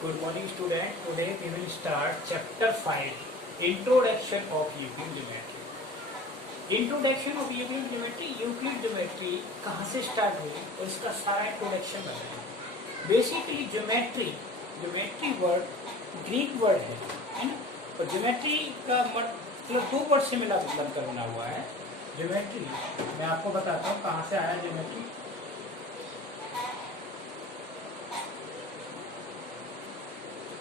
Good morning, student. Today we will start chapter 5, Introduction of Euclid Geometry. Introduction of Euclid Geometry, Euclid Geometry कहाँ से start हुई और इसका सारा introduction बताएं. Basically geometry word Greek word है ना. और ज्योमेट्री का मतलब दो वर्ड से मिलकर बना हुआ है. ज्योमेट्री मैं आपको बताता हूँ कहाँ से आया ज्योमेट्री.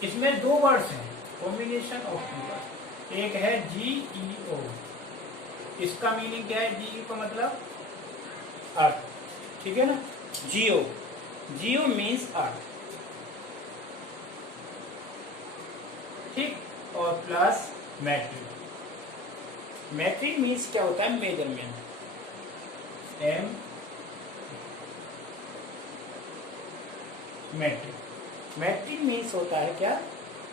इसमें दो वर्ड्स हैं, कॉम्बिनेशन ऑफ टू वर्ड. एक है GEO. इसका मीनिंग क्या है? GEO का मतलब अर्थ. ठीक है ना. जियो मीन्स अर्थ. ठीक. और प्लस मैट्रिक. मैट्रिक मीन्स क्या होता है? मेजरमेंट. मैट्रिक. मैट्रिक मीन्स होता है क्या?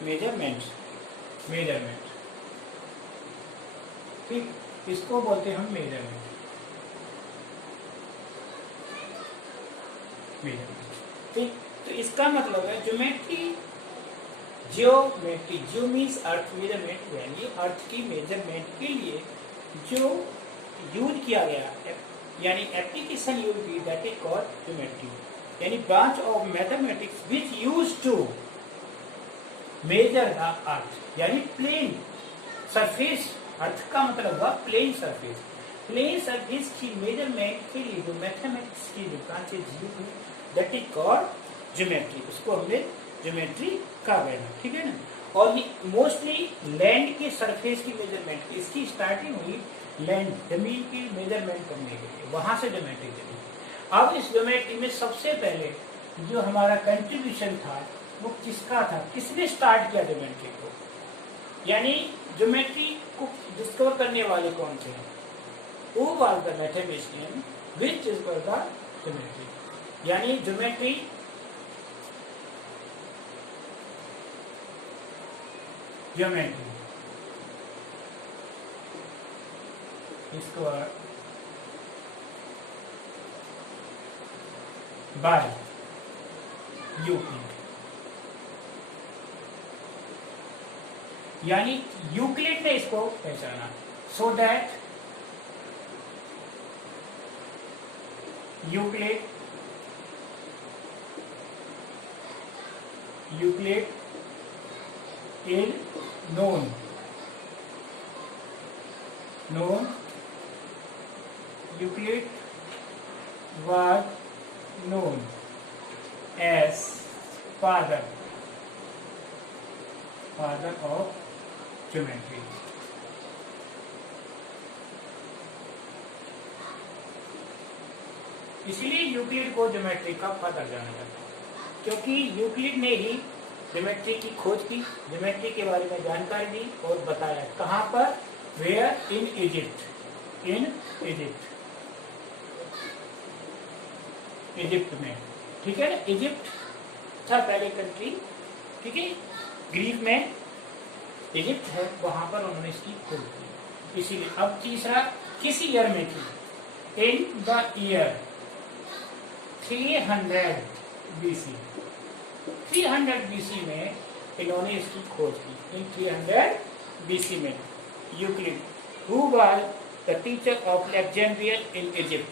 मेजरमेंट. ठीक. इसको बोलते हैं हम मेजरमेंट. ठीक. तो इसका मतलब है ज्योमेट्री. जियो मीन्स अर्थ, मेजरमेंट यानी अर्थ की मेजरमेंट के लिए जो यूज किया गया यानी एप्लीकेशन यूज की, दैट इज कॉल्ड ज्योमेट्री. यानी branch of mathematics which use to measure the earth. यानी प्लेन सरफेस. अर्थ का मतलब हुआ प्लेन सरफेस. प्लेन सरफेस की मेजरमेंट के लिए जो मैथमेटिक्स की जो ब्रांचेज यूज हुई, दैट इज कॉल्ड ज्योमेट्री. उसको हमने ज्योमेट्री कहा गया. ठीक है ना. और ये मोस्टली लैंड के सरफेस की मेजरमेंट, इसकी स्टार्टिंग हुई लैंड जमीन की मेजरमेंट करने के लिए, वहां से ज्योमेट्री चली. अब इस ज्योमेट्री में सबसे पहले जो हमारा कंट्रीब्यूशन था वो किसका था? किसने स्टार्ट किया ज्योमेट्री को? यानी ज्योमेट्री को डिस्कवर करने वाले कौन थे? वो was the mathematician which discover the geometry. यानी ज्योमेट्री discovered by यूक्लिड. यानी यूक्लिड ने इसको पहचाना. So that Euclid is known Euclid was known as father of geometry. इसीलिए यूक्लिड को ज्योमेट्री का फादर जाना जाता है, क्योंकि यूक्लिड ने ही ज्योमेट्री की खोज की, ज्योमेट्री के बारे में जानकारी दी और बताया. कहाँ पर? वेयर? In Egypt. इजिप्ट में. ठीक है ना. इजिप्ट था पहले कंट्री. ठीक है. ग्रीक में इजिप्ट है, वहां पर उन्होंने इसकी खोज की. इसीलिए अब तीसरा किस ईयर में थी? In the year 300 BC. 300 BC में इन्होंने इसकी खोज की. इन 300 BC में Euclid, who was the teacher of Alexandrine in Egypt,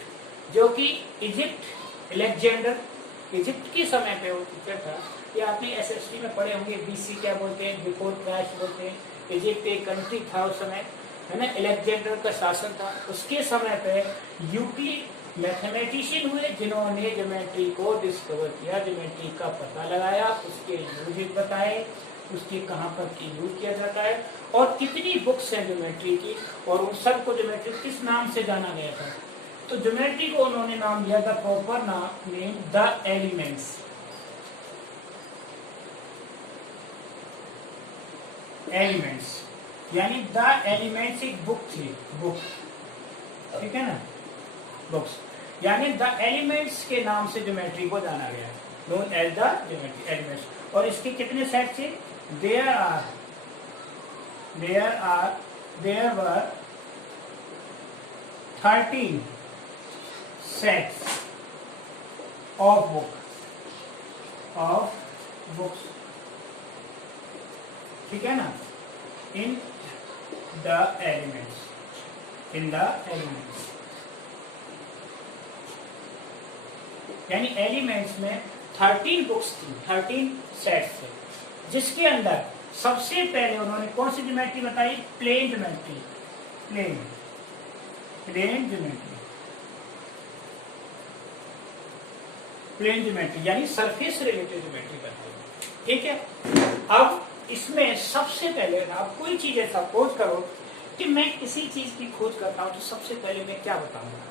जो कि अलेक्जेंडर इजिप्ट के समय पे वो टीचर था. ये आपने SST में पढ़े होंगे. BC क्या बोलते हैं? बिफोर क्राइस्ट बोलते हैं. इजिप्ट एक कंट्री था उस समय, है ना. अलेक्जेंडर का शासन था. उसके समय पे यूक्लिड मैथमेटिशियन हुए जिन्होंने ज्योमेट्री को डिस्कवर किया, ज्योमेट्री का पता लगाया, उसके यूज बताए, उसके कहाँ पर यूज किया जाता है और कितनी बुक्स हैं ज्योमेट्री की, और उन सबको ज्योमेट्री किस नाम से जाना गया था. तो ज्योमेट्री को उन्होंने नाम दिया था, प्रॉपर नेम द एलिमेंट्स. यानी द एलिमेंट्स एक बुक थी. ठीक है ना. बुक्स यानी द एलिमेंट्स के नाम से ज्योमेट्री को जाना गया, known as the geometry elements. और इसके कितने सेट थे? There were 13 sets of books ठीक है ना, in the elements, in the elements, यानी एलिमेंट्स में 13 बुक्स थी, 13 सेट्स थे, जिसके अंदर सबसे पहले उन्होंने कौन सी ज्योमेट्री बताई? Plane geometry, plane geometry, plane geometry यानी सरफेस रिलेटेड ज्योमेट्री करते हैं। ठीक है, अब इसमें सबसे पहले आप कोई चीज ऐसा खोज करो कि मैं किसी चीज की खोज करता हूं तो सबसे पहले मैं क्या बताऊंगा?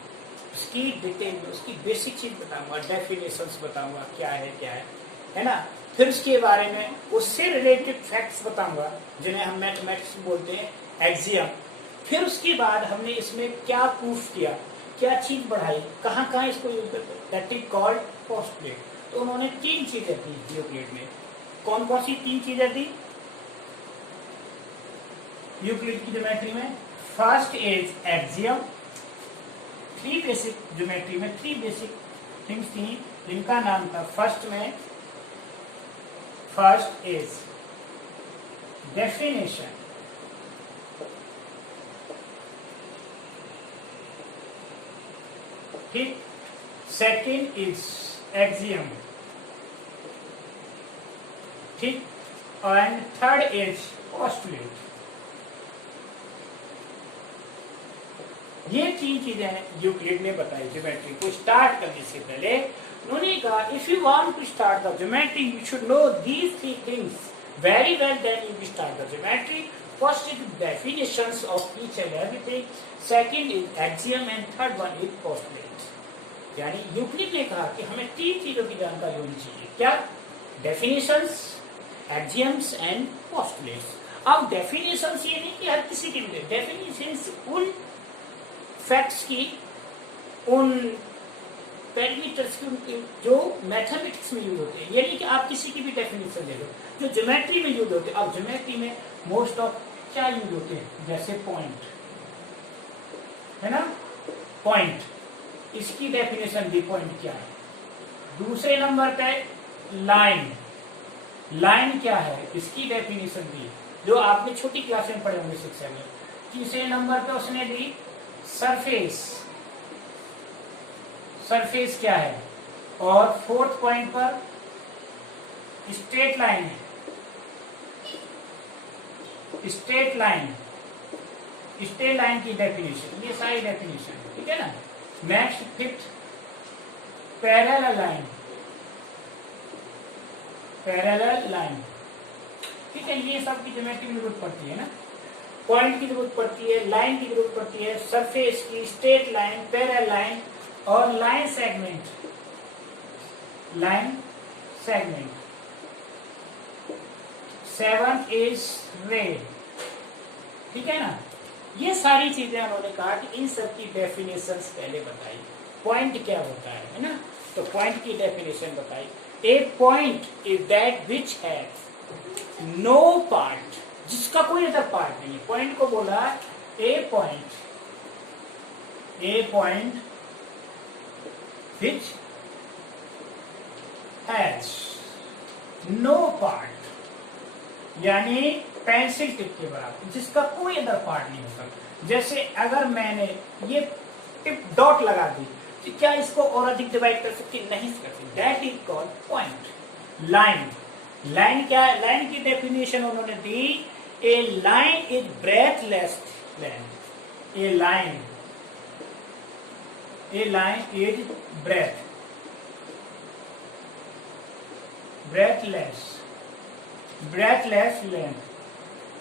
उसकी डिटेल में, उसकी बेसिक चीज बताऊंगा, डेफिनेशंस बताऊंगा क्या है ना। फिर उसके बारे में उससे रिलेटेड फैक्ट्स बताऊंगा जिन्हें हम मैथमेटिक्स में बोलते हैं एक्सियम। फिर उसके बाद हमने इसमें क्या प्रूफ किया, क्या चीज बढ़ाई, कहाँ कहाँ इसको यूज करते हैं, दैट इज कॉल्ड पोस्टुलेट। तो उन्होंने 3 चीजें दी यूक्लिड में। कौन कौन सी 3 चीजें दी यूक्लिड की ज्योमेट्री में? First is axiom, 3 basic geometry में 3 बेसिक थिंग्स थी जिनका नाम था, फर्स्ट इज डेफिनेशन, ठीक, सेकेंड इज एक्सियम, ठीक, एंड थर्ड इज पोस्टुलेट। ये 3 चीजें यूक्लिड ने बताई ज्योमेट्री को स्टार्ट करने से पहले। उन्होंने कहा if you want to start the geometry you should know these 3 things very well, then you start the geometry. First is definitions of each and everything, second is axiom and third one is postulate. यानी Euclid ने कहा कि हमें 3 चीजों की जानकारी होनी चाहिए। क्या? Definitions, axioms and postulates. अब डेफिनेशंस ये नहीं कि हर किसी के लिए, डेफिनेशंस उन फैक्ट्स की, उन पैरामीटर्स की, उनके जो मैथमेटिक्स में यूज होते हैं। ये नहीं कि आप किसी की भी डेफिनेशन ले लो, जो ज्योमेट्री में यूज होते हैं। अब ज्योमेट्री में मोस्ट ऑफ क्या यूज होते हैं? जैसे पॉइंट है ना, पॉइंट, इसकी डेफिनेशन दी, पॉइंट क्या है। दूसरे नंबर पे लाइन, लाइन क्या है, इसकी डेफिनेशन दी, जो आपने छोटी क्लास में पढ़े होंगे शिक्षा में। तीसरे नंबर पे उसने दी सरफेस, सरफेस क्या है। और फोर्थ पॉइंट पर स्ट्रेट लाइन है, स्ट्रेट लाइन, स्ट्रेट लाइन की डेफिनेशन, ये सारी डेफिनेशन, ठीक है ना। Next fifth parallel line, parallel line, ठीक है। ये सब की ज्योमेट्री में जरूरत पड़ती है ना। पॉइंट की जरूरत पड़ती है, लाइन की जरूरत पड़ती है, सरफेस की, स्ट्रेट लाइन, पैरेलल लाइन और line segment, line segment. 7 is रे, ठीक है ना। ये सारी चीजें उन्होंने कहा कि इन सब की डेफिनेशंस पहले बताई। पॉइंट क्या होता है ना, तो पॉइंट की डेफिनेशन बताई। A point is that which has no part, जिसका कोई अदर पार्ट नहीं है। पॉइंट को बोला a point which has no part, यानी पेंसिल टिप के बराबर, जिसका कोई अदर पार्ट नहीं होता। जैसे अगर मैंने ये टिप डॉट लगा दी तो क्या इसको और अधिक डिवाइड कर सकती? नहीं कर सकती। That is called point. Line, line क्या है? लाइन की डेफिनेशन उन्होंने दी, a line is breathless line, a line is breathless length,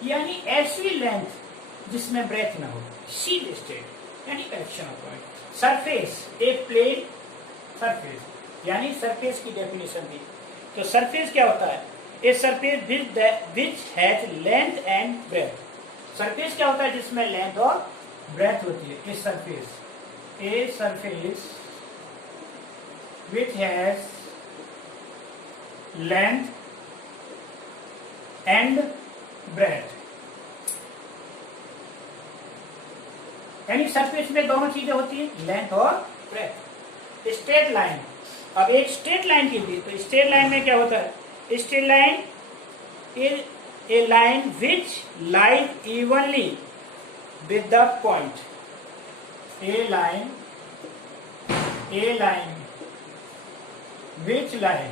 यानी ऐसी लेंथ जिसमें ब्रेथ ना हो, सीधे स्ट्रेट, यानी correction of point. Surface, a plane surface, यानी सरफेस की डेफिनेशन दी। तो सरफेस क्या होता है? A surface which has length and breadth. Surface क्या होता है? जिसमें लेंथ और ब्रेथ होती है। A surface which has length and breadth, यानी सरफेस में दोनों चीजें होती है, लेंथ और ब्रेथ। स्ट्रेट लाइन, अब एक स्ट्रेट लाइन की थी, तो स्ट्रेट लाइन में क्या होता है? Straight line is a line which lies evenly with the point. A line which lie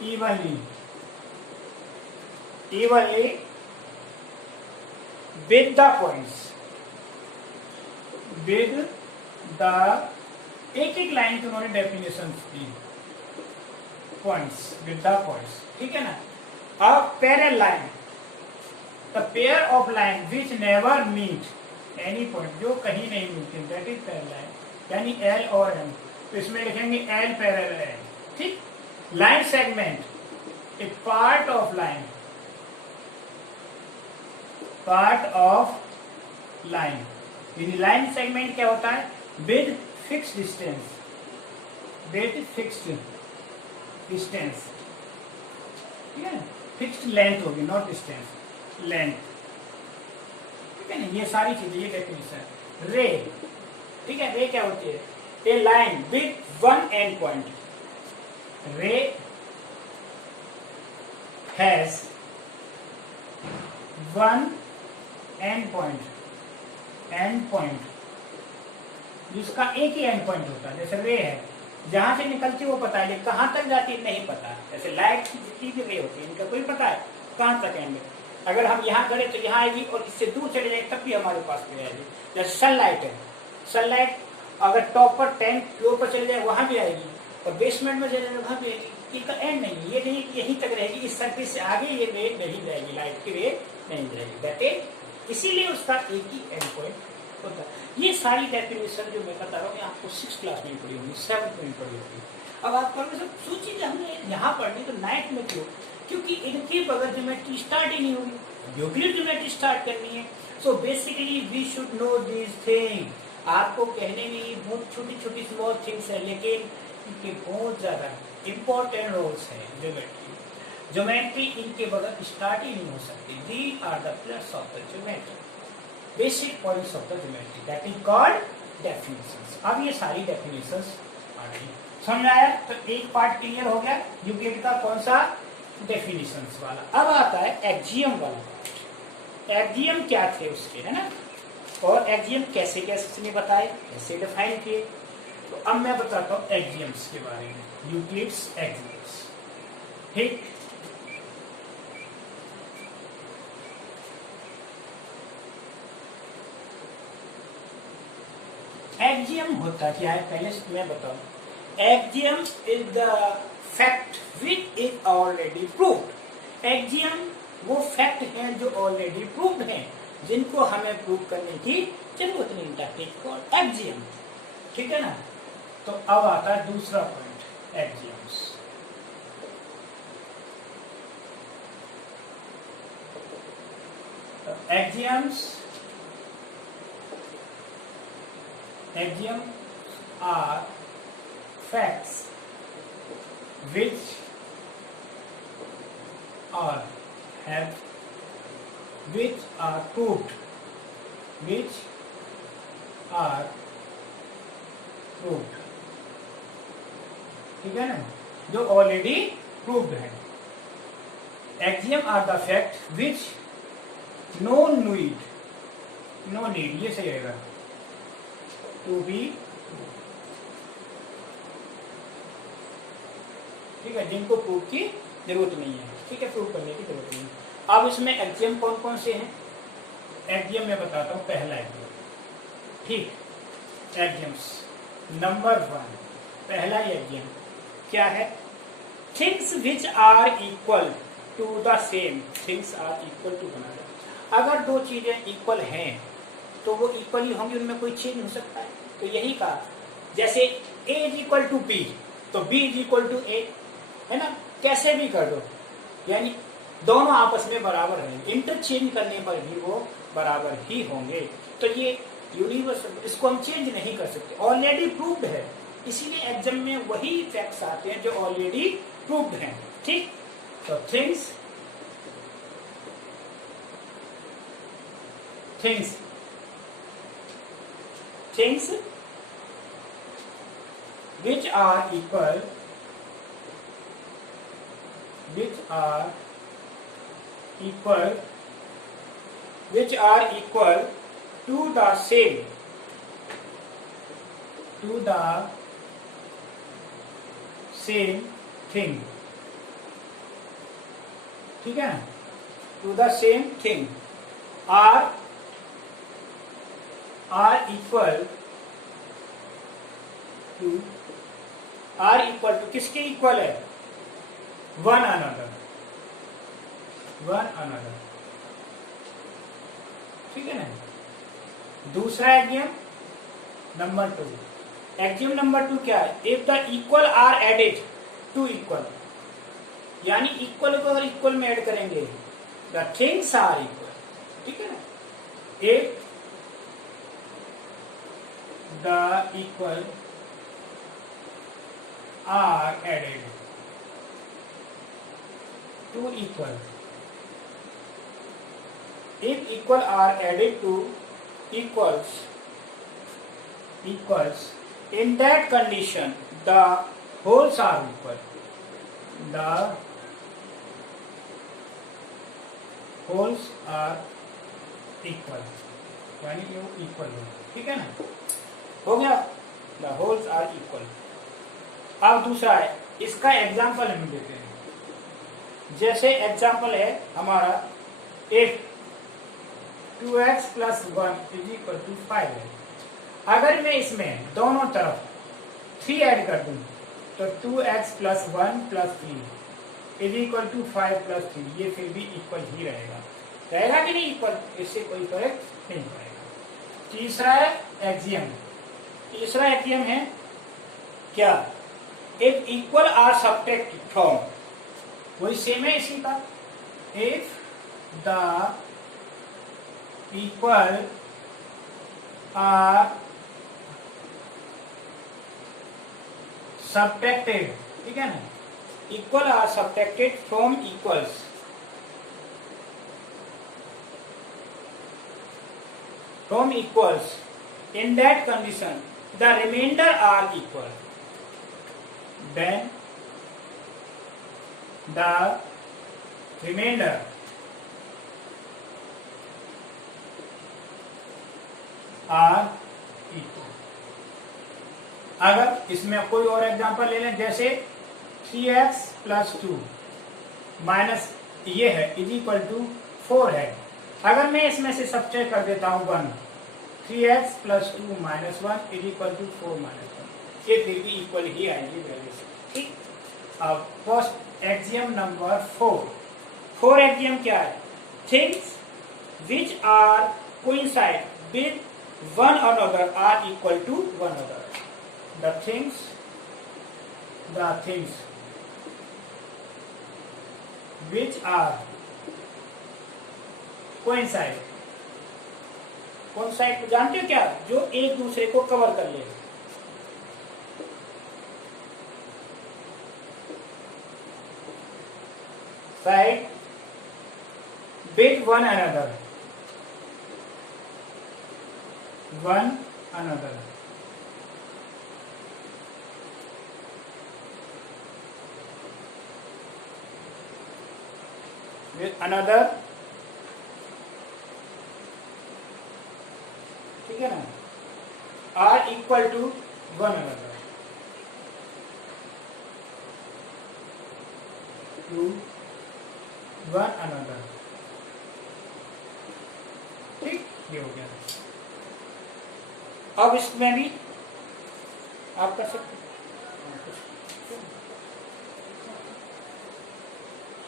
evenly with the points. with the एक एक लाइन की उन्होंने डेफिनेशन दी, पॉइंट्स, विद द पॉइंट्स, ठीक है ना. A parallel line, the pair of line which never meet any point, जो कहीं नहीं मिलती, दैट इज पैरेलल लाइन, यानी एल और एम. तो इसमें लिखेंगे एल पैरेलल एल. ठीक. Line segment, a part of line, line segment क्या होता है? विद फिक्स्ड डिस्टेंस, ठीक है. फिक्स्ड लेंथ होगी, नॉट डिस्टेंस, लेंथ, ठीक है ना. ये सारी चीजें, ये डेफिनेशन. रे, ठीक है. रे क्या होती है? A line with one end point. Ray has one end point, जिसका एक ही एंड पॉइंट होता है. जैसे रे है, जहां से निकलती वो पता है, कहां तक जाती है नहीं पता. जैसे लाइट की जितनी भी रे होती है, इनका कोई पता है कहां तक एंड. अगर हम यहाँ करें तो यहाँ आएगी, और इससे दूर चले जाए तब भी हमारे पास में आएगी. जैसे सनलाइट है, सनलाइट अगर टॉप पर 10 फ्लोर पर चले जाए वहां भी आएगी, और बेसमेंट में चले जाए वहां भी आएगी. इनका एंड नहीं, ये नहीं यहीं तक रहेगी, इस सर्फेस से आगे ये रे नहीं जाएगी, लाइट की रे नहीं जाएगी. दैट इज, इसीलिए उसका एक ही एंड पॉइंट होता है. ये सारी डेफिनेशन जो मैं बता रहा हूँ आपको 6th क्लास में पढ़ी होगी, 7th में पढ़ी होगी. अब आप कहोगे सब सोचिए हमने यहाँ पढ़नी तो 9th में क्यों? क्योंकि इनके बगैर ज्योमेट्री स्टार्ट ही नहीं होगी, यूक्लिड ज्योमेट्री स्टार्ट करनी है. So basically we should know this thing. आपको कहने में बहुत छोटी छोटी स्मॉल थिंग्स है, लेकिन इनके बहुत ज्यादा इंपॉर्टेंट रोल्स हैं. ज्योमेट्री इनके बगैर स्टार्ट ही नहीं हो सकती. These are the pillars of the geometry, basic points of the geometry, that is called definitions. अब ये सारी डेफिनेशंस आ गई, समझ आया? तो एक पार्ट क्लियर हो गया यूक्लिड का. कौन सा? डेफिनेशंस वाला. अब आता है एक्सियम वाला पार्ट. एक्सियम क्या थे उसके, है ना, और एक्सियम कैसे कैसे बताए, कैसे डिफाइन किए. तो अब मैं बताता हूँ एक्सियम्स के बारे में, यूक्लिड्स एक्सियम्स. ठीक. एक्सियम होता क्या है पहले मैं बताऊं. Axiom is the fact which is already proved. Axiom वो फैक्ट हैं जो ऑलरेडी प्रूव्ड हैं, जिनको हमें प्रूव करने की जरूरत नहीं. That is called axiom. ठीक है ना. तो अब आता है दूसरा point, axioms. Axioms are facts which are proved, ठीक है ना, जो ऑलरेडी प्रूव्ड है. Axiom are the fact which no need, ये सही रहेगा, टू बी, ठीक है, जिनको प्रूव की जरूरत नहीं है. ठीक है, प्रूव करने की जरूरत नहीं. अब इसमें एक्सियम कौन कौन से हैं? एक्सियम मैं बताता हूं. पहला एक्सियम, ठीक, एक्सियम्स नंबर 1. पहला एक्सियम क्या है? Things which are equal to the same, things are equal to one another. अगर दो चीजें इक्वल हैं तो वो इक्वल ही होंगी, उनमें कोई चेंज हो सकता है. तो यही कहा, जैसे a is equal to B तो b is equal to a, है ना. कैसे भी कर दो, यानी दोनों आपस में बराबर हैं, इंटरचेंज करने पर भी वो बराबर ही होंगे. तो ये यूनिवर्सल, इसको हम चेंज नहीं कर सकते, ऑलरेडी प्रूव्ड है. इसीलिए एग्जाम में वही फैक्ट्स आते हैं जो ऑलरेडी प्रूव्ड हैं. ठीक. तो things which are equal which are equal to the same thing. ठीक है ना, to the same thing are equal to किसके इक्वल है? One another. ठीक है ना. दूसरा एक्सियम नंबर 2. एक्सियम नंबर 2 क्या है? If the equal are added to equal, यानी इक्वल को अगर इक्वल में ऐड करेंगे, द थिंग्स आर इक्वल. ठीक है ना. If the equal are added to equal, if equal are added to equals, in that condition the wholes are equal. The wholes are equal, यानी ये equal हो. ठीक है ना, हो गया. The wholes are equal. अब दूसरा है, इसका एग्जाम्पल हम देते हैं. जैसे एग्जाम्पल है हमारा, if 2x plus 1 is equal to 5 है. अगर मैं इसमें दोनों तरफ 3 ऐड कर दूं तो 2x plus 1 plus 3 is equal to 5 plus 3, ये फिर भी इक्वल ही रहेगा. रहेगा कि नहीं इक्वल? इससे कोई फर्क नहीं पड़ेगा. तीसरा है एक्सियम. तीसरा एक्सियम है क्या? if equal are subtracted from, वही सेम है इसी का. if the equal are subtracted, ठीक है ना, equal are subtracted from equals, in that condition the remainder are equal, then the remainder are equal. अगर इसमें कोई और एग्जांपल ले लें, जैसे 3x प्लस 2 माइनस ये है इज इक्वल टू 4 है. अगर मैं इसमें से सब्ट्रैक्ट कर देता हूं 1, 3x plus 2 minus 1 is equal to 4 minus 1, ये फिर भी इक्वल ही आएंगे वैल्यू से. ठीक. अब फर्स्ट एक्सियम नंबर 4 एक्सियम क्या है? Things which are coincide with one another are equal to one another. The things which are coincide को जानते हो क्या? जो एक दूसरे को कवर कर ले. Side with one another. With another, ठीक है ना, are equal to one another. To one another. ठीक, ये हो गया. अब इसमें भी आप कर सकते.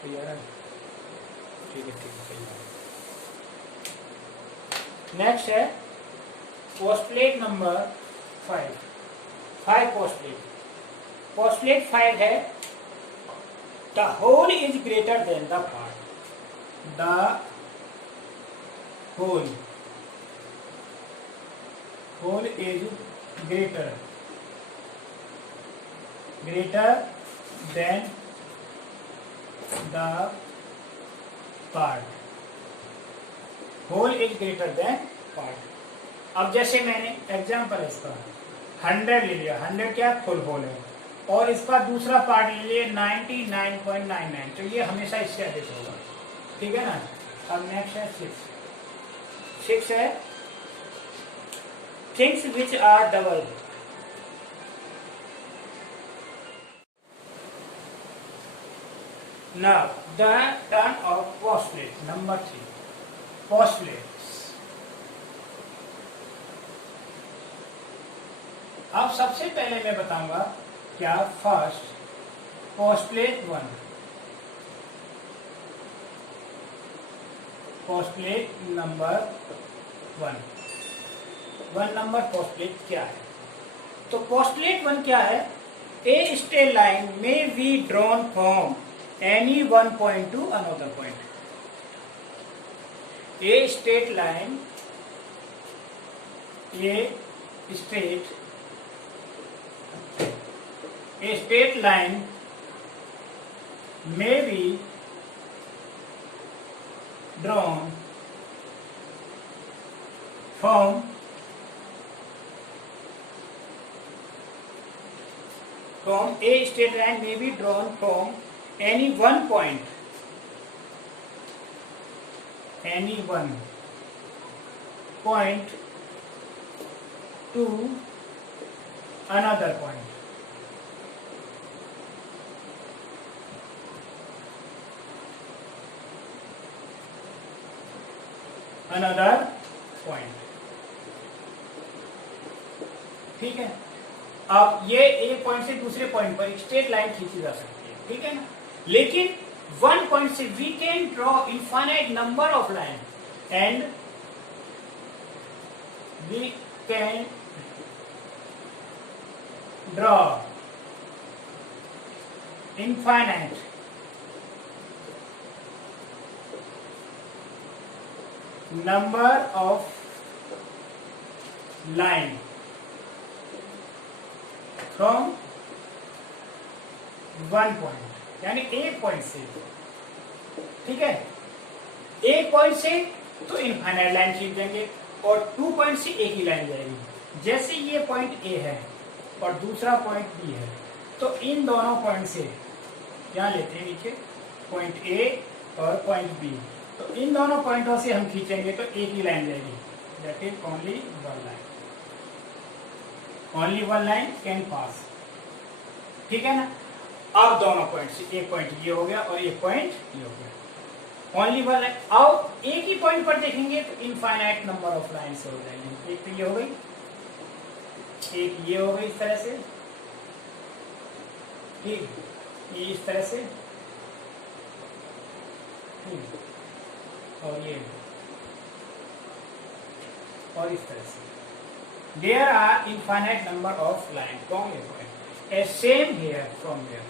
ठीक है. नेक्स्ट है पोस्टलेट नंबर 5 पोस्टलेट 5 है the whole is greater than the part. The whole is greater than the part. Whole is greater than part. अब जैसे मैंने एग्जाम्पल इसका 100 ले लिया. 100 क्या? फुल होल है. और इसका दूसरा पार्ट ले लिए 99.99, तो ये हमेशा इससे अधिक होगा। ठीक है ना। अब नेक्स्ट है 6 है things which are double. Now the turn of postulate number 3, postulates। अब सबसे पहले मैं बताऊंगा क्या first postulate 1, postulate number 1 number postulate क्या है। तो पोस्टुलेट 1 क्या है? ए स्ट्रेट लाइन में be drawn from any one point two another point. A straight line, a straight line may be drawn from a straight line may be drawn from any one point to another point। ठीक है। अब ये एक point से दूसरे point पर straight line खींची जा सकती है। ठीक है ना। लेकिन वन पॉइंट से we can draw infinite number of line and we can draw infinite number of line from one point, यानी एक पॉइंट से। ठीक है। एक पॉइंट से तो इनफाइनाइट लाइन खींच देंगे और 2 पॉइंट से एक ही लाइन जाएगी। जैसे ये पॉइंट ए है और दूसरा पॉइंट बी है, तो इन दोनों पॉइंट से क्या लेते हैं नीचे, पॉइंट ए और पॉइंट बी, तो इन दोनों पॉइंटों से हम खींचेंगे तो एक ही लाइन जाएगी, that is only one line. Only one line can pass. ठीक है ना। अब दोनों पॉइंट से, एक पॉइंट ये हो गया और एक पॉइंट ये हो गया, ओनली वन लाइन। अब एक ही पॉइंट पर देखेंगे तो इनफाइनाइट नंबर ऑफ लाइन से हो जाएंगे। एक तो ये हो गई, एक ये हो गई इस तरह से, ठीक, ये इस तरह से, ठीक, और ये और इस तरह से। There are infinite number of lines from a point. A same here from here.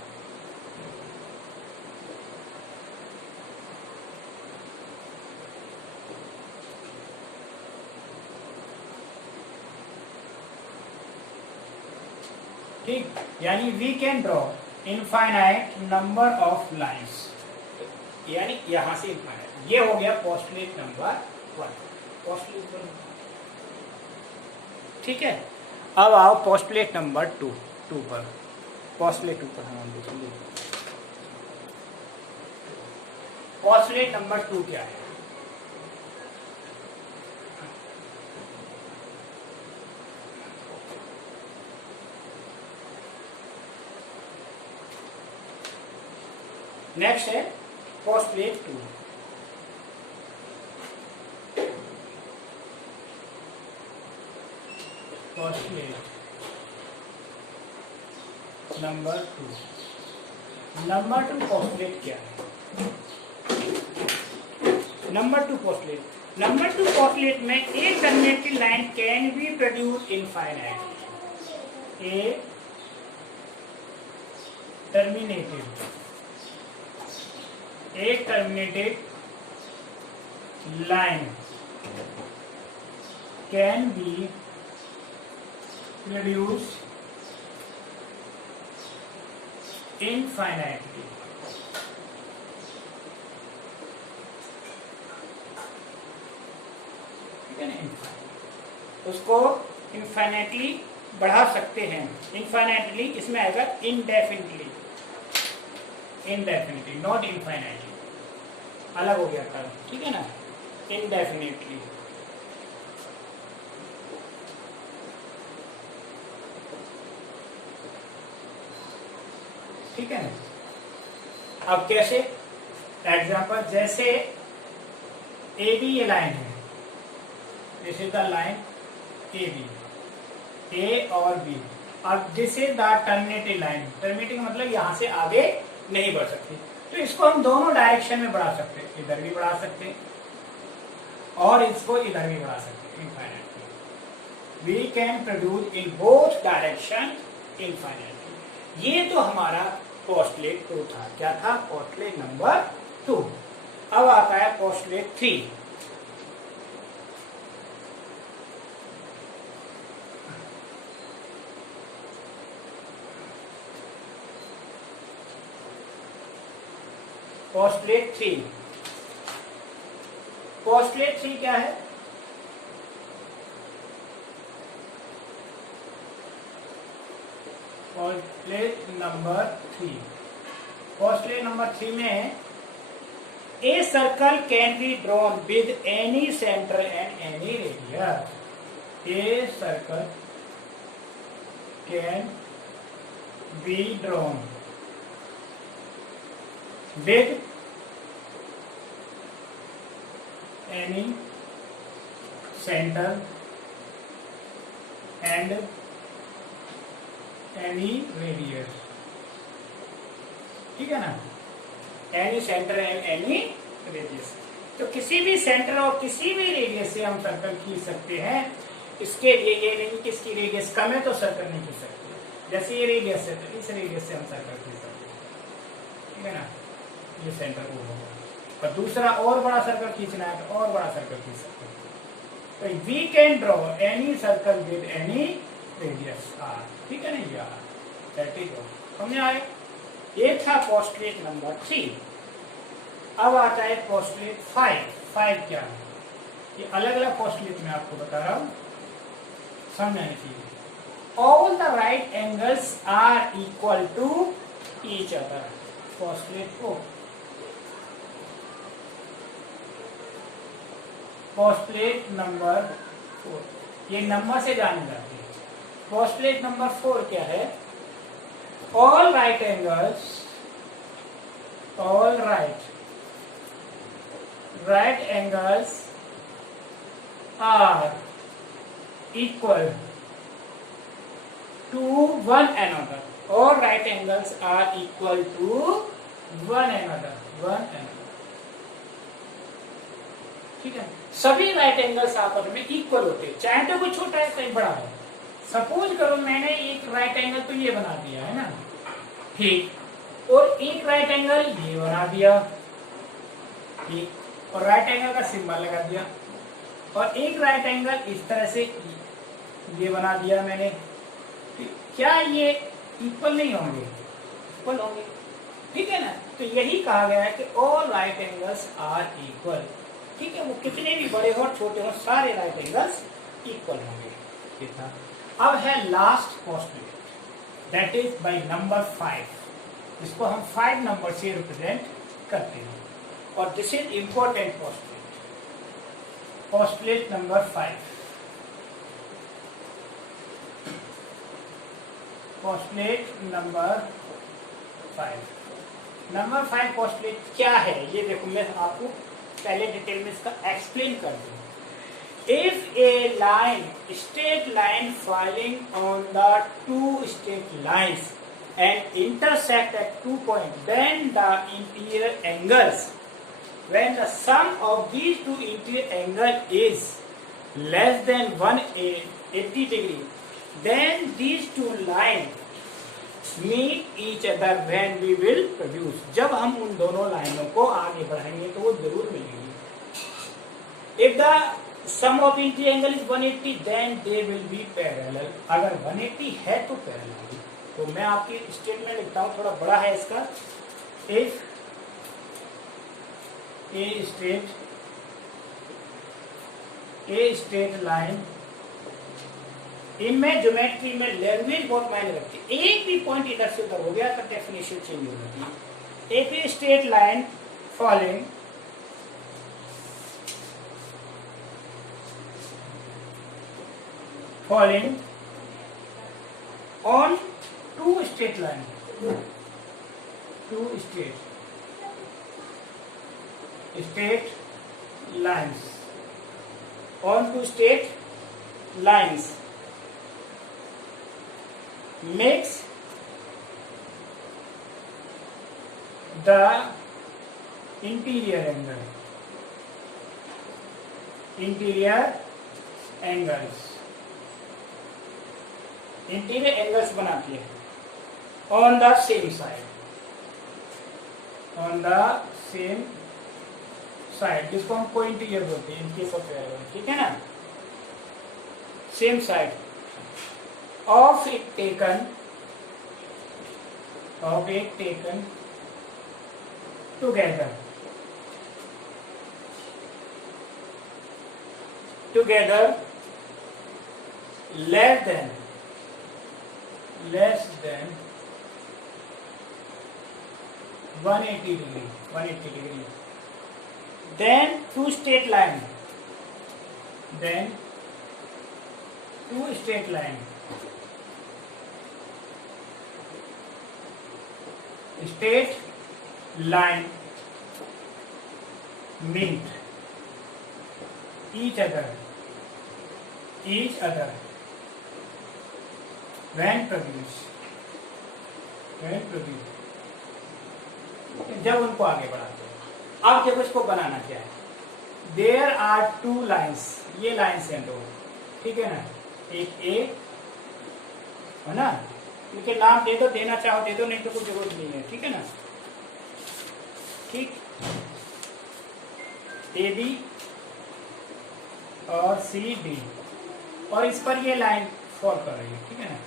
ठीक, यानी we can draw infinite number of lines, यानी यहां से इनफाइनाइट। ये हो गया पोस्टुलेट नंबर 1, पोस्टुलेट 1। ठीक है। अब आओ पोस्टुलेट नंबर 2 पर। पोस्टुलेट 2 पर हम देखेंगे पोस्टुलेट नंबर 2 क्या है। नेक्स्ट है postulate 2। Postulate number 2। Number 2 postulate क्या है। नंबर 2 पोस्टुलेट में ए terminating line can be produce infinite. A terminated line can be produced infinitely। ठीक है ना। उसको infinitely बढ़ा सकते हैं। इनफाइनाइटली इसमें आएगा इनडेफिनिटली, इनडेफिनिटली नॉट इनफाइनाइटली, अलग हो गया था, ठीक है ना, इनडेफिनिटली। ठीक है ना। अब कैसे, एग्जाम्पल जैसे ए बी ये लाइन है, this is the line A B, A और बी। अब this is the terminating line, terminating मतलब यहां से आगे नहीं बढ़ सकती, तो इसको हम दोनों डायरेक्शन में बढ़ा सकते हैं, इधर भी बढ़ा सकते हैं और इसको इधर भी बढ़ा सकते हैं infinitely. We can produce in both direction infinitely. ये तो हमारा पोस्टुलेट 2 था। क्या था? Postulate number 2। अब आता है पोस्टुलेट 3। पोस्टुलेट 3, पोस्टुलेट 3 क्या है? पोस्टुलेट नंबर 3, पोस्टुलेट नंबर 3 में a circle can be drawn with any centre and any radius. A circle can be drawn with any center and any radius। ठीक है ना, any centre and any radius. तो किसी भी centre और किसी भी रेडियस से हम सर्कल खींच सकते हैं। इसके लिए ये नहीं कि इसकी रेडियस कम है तो सर्कल नहीं खींच सकते। जैसे ये रेडियस है तो इस रेडियस से हम सर्कल खींच सकते हैं, ठीक है ना, ये सेंटर O होगा। और दूसरा और बड़ा सर्कल खींचना है तो और बड़ा सर्कल खींच सकते हैं। तो we can draw any circle with any radius R, ठीक है ना, ये R, दैट इज ऑल। समझ आए? ये था पोस्टुलेट नंबर 3। अब आता है पोस्टुलेट 5। 5 क्या है? ये अलग अलग पोस्टुलेट में आपको बता रहा हूं, समझने के लिए। All the right angles are equal to each other. Postulate 4, postulate number 4, ये नंबर से जानी जाती है। पोस्टुलेट नंबर 4 क्या है? All right angles, all right angles are equal to one another. All right angles are equal to one another, one another। ठीक है, सभी राइट एंगल्स आपस में इक्वल होते हैं, चाहे तो कोई छोटा है चाहे बड़ा है। सपोज करो मैंने एक राइट एंगल तो ये बना दिया है ना, ठीक, और एक राइट एंगल ये बना दिया, ठीक, और राइट एंगल का सिंबल लगा दिया, और एक राइट एंगल इस तरह से ये बना दिया मैंने। क्या ये इक्वल नहीं होंगे? इक्वल होंगे, ठीक है ना। तो यही कहा गया है कि all right angles are equal. ठीक है, वो कितने भी बड़े हो छोटे हो सारे राइट एंगल्स इक्वल होंगे। ठीक है, अब है last postulate, that is by number 5। इसको हम 5 नंबर से रिप्रेजेंट करते हैं, और this is important postulate. Postulate number 5, postulate number 5। Number 5 postulate क्या है ये देखो, मैं आपको पहले डिटेल में इसका एक्सप्लेन कर दूं। If A line, straight line falling on the two straight lines and intersect at 2 points, then the interior angles, when the sum of these two interior angles is less than 180 degree, then these two lines meet each other when we will produce। जब हम उन दोनों लाइनों को आगे बढ़ाएंगे तो वो जरूर मिलेंगी। If the sum of interior angle is 180, then they will be parallel। अगर 180 है तो पैरेलल। तो मैं आपकी स्टेटमेंट लिखता हूँ, थोड़ा बड़ा है इसका। If a straight line इनमें ज्योमेट्री में लैंग्वेज बहुत मायने रखती है। एक भी पॉइंट इधर से उधर हो गया तो डेफिनेशन चेंज हो जाती है। एक ही straight line following on two straight lines, on two straight lines makes the interior angles बनाती है on the same side, जिसको हम कोइंटीरियर बोलते हैं इन केस ऑफ पैराबोला, ठीक है ना। Same side of it taken together less than 180 degree, then two straight line meet each other when produced, जब उनको आगे बढ़ाते हैं। अब देखो इसको बनाना क्या है। देयर आर टू लाइन्स, ये लाइन्स हैं दो, ठीक है ना। एक ए है ना, इनके नाम दे दो, देना चाहो दे दो, नहीं तो कोई जरूरत नहीं है, ठीक है ना। ठीक, ए बी और सी डी, और इस पर ये लाइन फॉल कर रही है, ठीक है ना।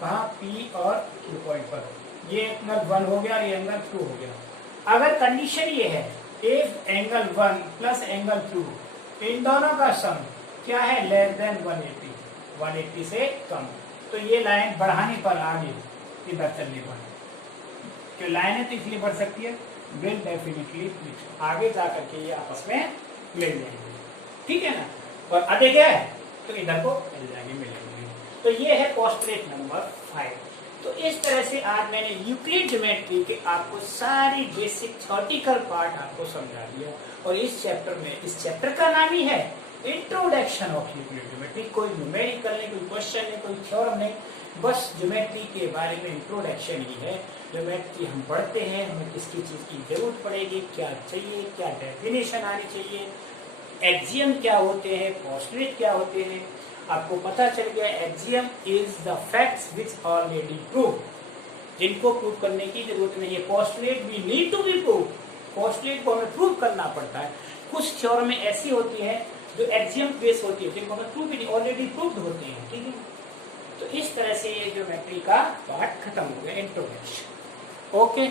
कहाँ, पी और क्यू पॉइंट पर। ये एंगल 1 हो गया और ये एंगल 2 हो गया। अगर कंडीशन ये है इफ एंगल 1 प्लस एंगल 2, इन दोनों का सम क्या है, लेस देन 180 से कम, तो ये लाइन बढ़ाने पर आगे इधर चलने पर, जो लाइन है तो इसलिए बढ़ सकती है, विल डेफिनेटली आगे जाकर के ये आपस में मिल जाएंगे, ठीक है ना। और अधिक है तो इधर को मिल जाएंगे, मिलेंगे। तो ये है पोस्टुलेट नंबर 5। तो इस तरह से आज मैंने यूक्लिड ज्योमेट्री के आपको सारी बेसिक थ्योरेटिकल पार्ट आपको समझा दिया। और इस चैप्टर का नाम ही है इंट्रोडक्शन ऑफ यूक्लिड ज्योमेट्री। कोई न्यूमेरिकल नहीं, कोई क्वेश्चन नहीं, कोई थ्योरम नहीं, बस ज्योमेट्री के बारे में इंट्रोडक्शन ही है। ज्योमेट्री हम पढ़ते हैं, हमें किसकी चीज की जरूरत पड़ेगी, क्या चाहिए, क्या डेफिनेशन आनी चाहिए, एक्सियम क्या होते हैं, पोस्टुलेट क्या होते हैं, आपको पता चल गया। Axiom is the facts which already prove, जिनको प्रूव करने की जरूरत नहीं है। Postulate we need to be prove, postulate को हमें प्रूव करना पड़ता है। कुछ थ्योरम में ऐसी होती है जो एक्सियम बेस होती है, जिनको हमें प्रूव नहीं, ऑलरेडी प्रूव्ड होते हैं, ठीक है। तो इस तरह से ये ज्योमेट्री का पार्ट खत्म हो गया, इंट्रोडक्शन। ओके।